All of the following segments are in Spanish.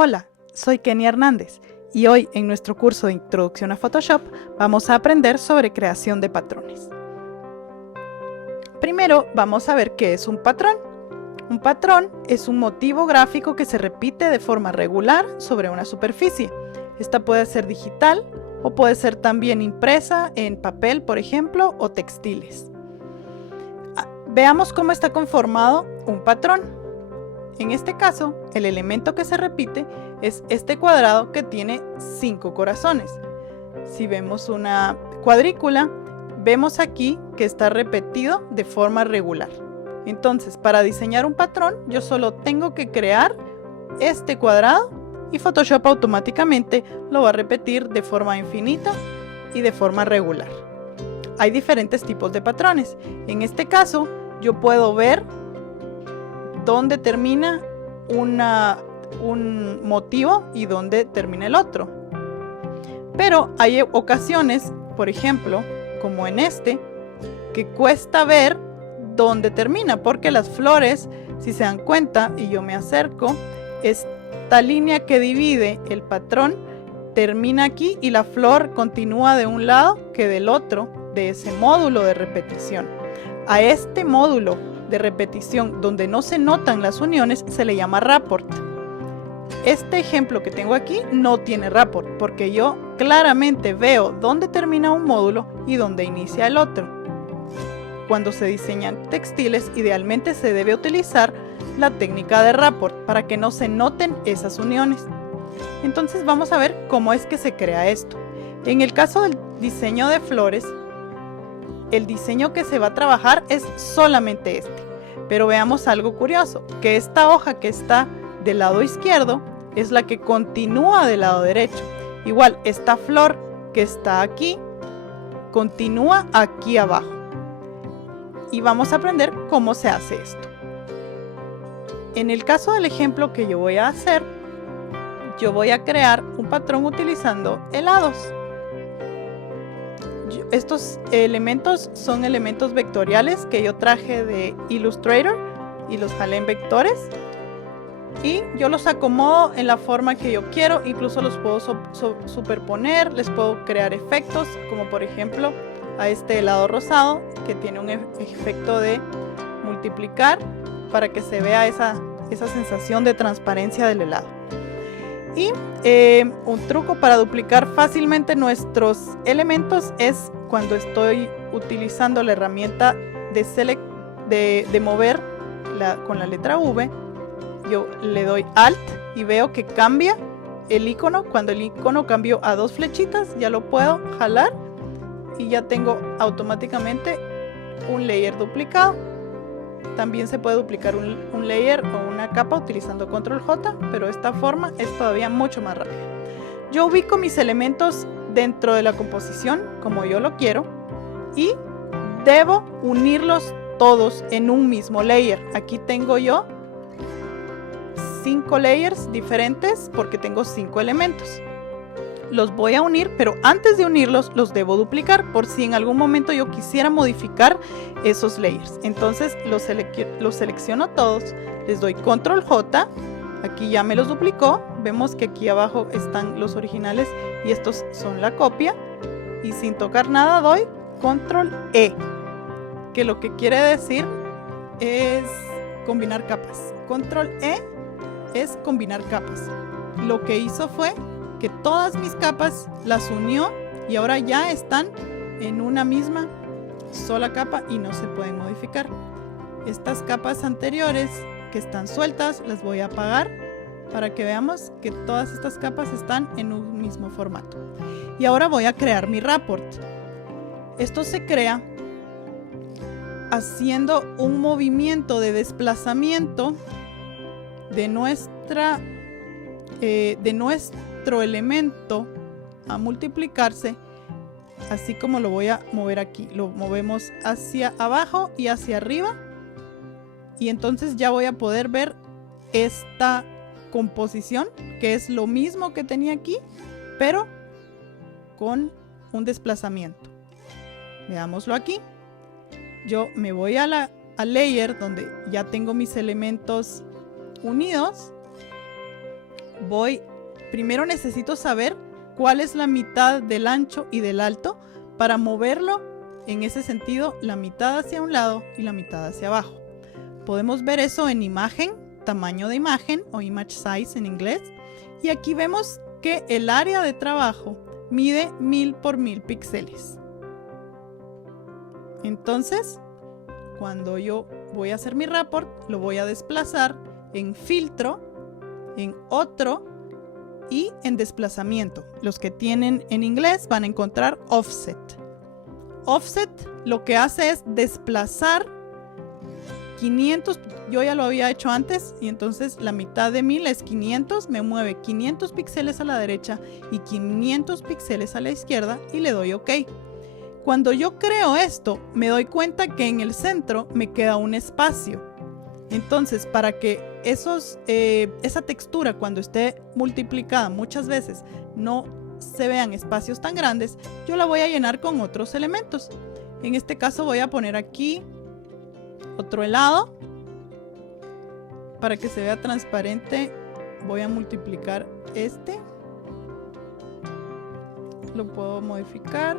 Hola, soy Kenny Hernández y hoy en nuestro curso de Introducción a Photoshop vamos a aprender sobre creación de patrones. Primero vamos a ver qué es un patrón. Un patrón es un motivo gráfico que se repite de forma regular sobre una superficie. Esta puede ser digital o puede ser también impresa en papel, por ejemplo, o textiles. Veamos cómo está conformado un patrón. En este caso, el elemento que se repite es este cuadrado que tiene 5 corazones. Si vemos una cuadrícula, vemos aquí que está repetido de forma regular. Entonces, para diseñar un patrón, yo solo tengo que crear este cuadrado y Photoshop automáticamente lo va a repetir de forma infinita y de forma regular. Hay diferentes tipos de patrones. En este caso, yo puedo ver dónde termina un motivo y dónde termina el otro. Pero hay ocasiones, por ejemplo, como en este, que cuesta ver dónde termina, porque las flores, si se dan cuenta y yo me acerco, esta línea que divide el patrón termina aquí y la flor continúa de un lado que del otro de ese módulo de repetición. A este módulo de repetición donde no se notan las uniones se le llama rapport. Este ejemplo que tengo aquí no tiene rapport porque yo claramente veo dónde termina un módulo y dónde inicia el otro. Cuando se diseñan textiles, idealmente se debe utilizar la técnica de rapport para que no se noten esas uniones. Entonces vamos a ver cómo es que se crea esto. En el caso del diseño de flores, el diseño que se va a trabajar es solamente este. Pero veamos algo curioso, que esta hoja que está del lado izquierdo es la que continúa del lado derecho. Igual, esta flor que está aquí continúa aquí abajo. Y vamos a aprender cómo se hace esto. En el caso del ejemplo que yo voy a hacer, yo voy a crear un patrón utilizando helados. Estos elementos son elementos vectoriales que yo traje de Illustrator y los jalé en vectores y yo los acomodo en la forma que yo quiero. Incluso los puedo superponer, les puedo crear efectos, como por ejemplo a este helado rosado que tiene un efecto de multiplicar para que se vea esa sensación de transparencia del helado. Y un truco para duplicar fácilmente nuestros elementos es cuando estoy utilizando la herramienta de mover con la letra V, yo le doy Alt y veo que cambia el icono. Cuando el icono cambió a 2 flechitas, ya lo puedo jalar y ya tengo automáticamente un layer duplicado. También se puede duplicar un layer o una capa utilizando Control J, pero esta forma es todavía mucho más rápida. Yo ubico mis elementos dentro de la composición como yo lo quiero y debo unirlos todos en un mismo layer. Aquí tengo yo 5 layers diferentes porque tengo 5 elementos. Los voy a unir, pero antes de unirlos los debo duplicar por si en algún momento yo quisiera modificar esos layers. Entonces los selecciono todos, les doy Control J, aquí ya me los duplicó. Vemos que aquí abajo están los originales y estos son la copia. Y sin tocar nada doy Control E, que lo que quiere decir es combinar capas. Control E es combinar capas. Lo que hizo fue que todas mis capas las unió y ahora ya están en una misma sola capa y no se pueden modificar. Estas capas anteriores que están sueltas las voy a apagar para que veamos que todas estas capas están en un mismo formato. Y ahora voy a crear mi rapport. Esto se crea haciendo un movimiento de desplazamiento de nuestro elemento a multiplicarse, así como lo voy a mover aquí. Lo movemos hacia abajo y hacia arriba y entonces ya voy a poder ver esta composición que es lo mismo que tenía aquí pero con un desplazamiento. Veámoslo aquí. Yo me voy al layer donde ya tengo mis elementos unidos, primero necesito saber cuál es la mitad del ancho y del alto para moverlo en ese sentido, la mitad hacia un lado y la mitad hacia abajo. Podemos ver eso en imagen, tamaño de imagen o image size en inglés. Y aquí vemos que el área de trabajo mide 1000 por 1000 píxeles. Entonces, cuando yo voy a hacer mi report, lo voy a desplazar en filtro, en otro y en desplazamiento. Los que tienen en inglés van a encontrar offset. Offset lo que hace es desplazar 500, yo ya lo había hecho antes y entonces la mitad de 1000 es 500, me mueve 500 píxeles a la derecha y 500 píxeles a la izquierda y le doy OK. Cuando yo creo esto, me doy cuenta que en el centro me queda un espacio. Entonces, para que esa textura cuando esté multiplicada muchas veces no se vean espacios tan grandes, yo la voy a llenar con otros elementos. En este caso voy a poner aquí otro helado. Para que se vea transparente, voy a multiplicar este. Lo puedo modificar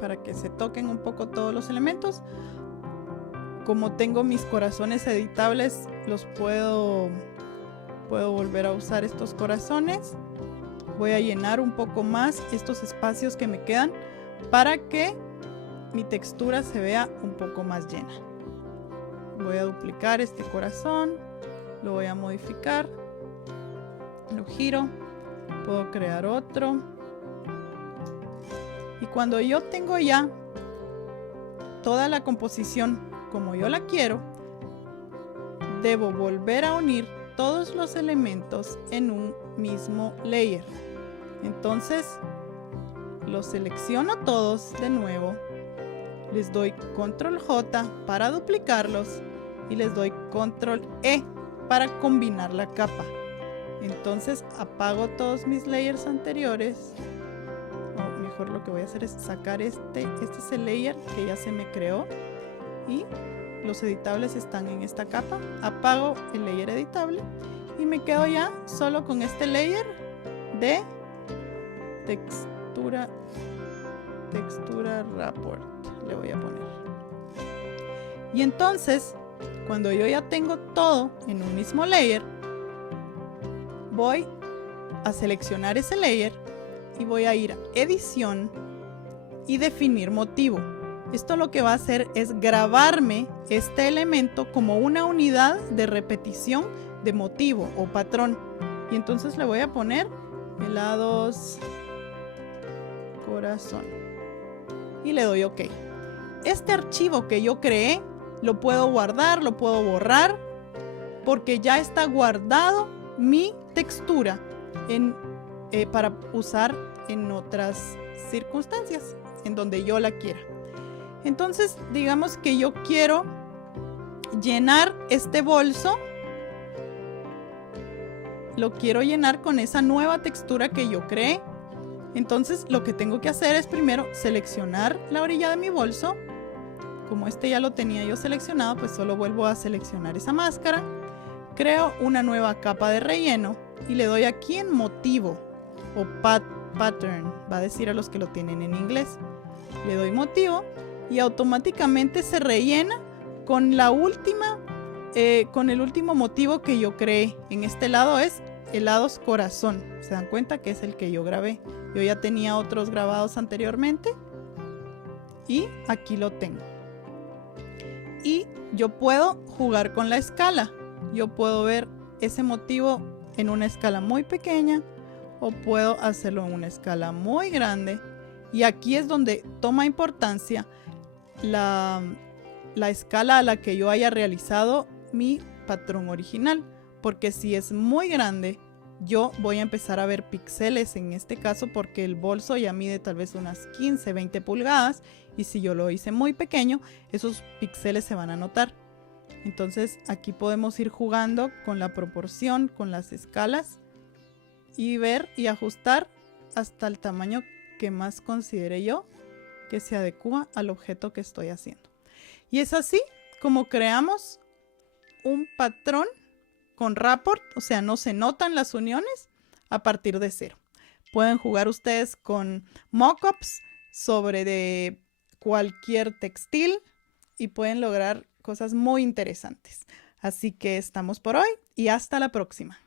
para que se toquen un poco todos los elementos. Como tengo mis corazones editables, los puedo volver a usar estos corazones. Voy a llenar un poco más estos espacios que me quedan para que mi textura se vea un poco más llena. Voy a duplicar este corazón, lo voy a modificar, lo giro, puedo crear otro. Y cuando yo tengo ya toda la composición como yo la quiero, debo volver a unir todos los elementos en un mismo layer. Entonces los selecciono todos de nuevo, les doy control J para duplicarlos y les doy control E para combinar la capa. Entonces apago todos mis layers anteriores, o mejor lo que voy a hacer es sacar este es el layer que ya se me creó y los editables están en esta capa. Apago el layer editable y me quedo ya solo con este layer de textura report, le voy a poner. Y entonces, cuando yo ya tengo todo en un mismo layer, voy a seleccionar ese layer y voy a ir a edición y definir motivo. Esto lo que va a hacer es grabarme este elemento como una unidad de repetición de motivo o patrón. Y entonces le voy a poner helados corazón y le doy OK. Este archivo que yo creé lo puedo guardar, lo puedo borrar, porque ya está guardado mi textura para usar en otras circunstancias en donde yo la quiera. Entonces, digamos que yo quiero llenar este bolso, lo quiero llenar con esa nueva textura que yo creé. Entonces, lo que tengo que hacer es primero seleccionar la orilla de mi bolso. Como este ya lo tenía yo seleccionado, pues solo vuelvo a seleccionar esa máscara. Creo una nueva capa de relleno y le doy aquí en motivo o pattern, va a decir a los que lo tienen en inglés. Le doy motivo y automáticamente se rellena con con el último motivo que yo creé. En este lado es helados corazón. Se dan cuenta que es el que yo grabé. Yo ya tenía otros grabados anteriormente y aquí lo tengo. Y yo puedo jugar con la escala. Yo puedo ver ese motivo en una escala muy pequeña o puedo hacerlo en una escala muy grande. Y aquí es donde toma importancia la escala a la que yo haya realizado mi patrón original, porque si es muy grande yo voy a empezar a ver píxeles en este caso, porque el bolso ya mide tal vez unas 15-20 pulgadas y si yo lo hice muy pequeño, esos píxeles se van a notar. Entonces aquí podemos ir jugando con la proporción, con las escalas y ver y ajustar hasta el tamaño que más considere yo que se adecua al objeto que estoy haciendo. Y es así como creamos un patrón con rapport, o sea, no se notan las uniones a partir de cero. Pueden jugar ustedes con mockups sobre de cualquier textil y pueden lograr cosas muy interesantes. Así que estamos por hoy y hasta la próxima.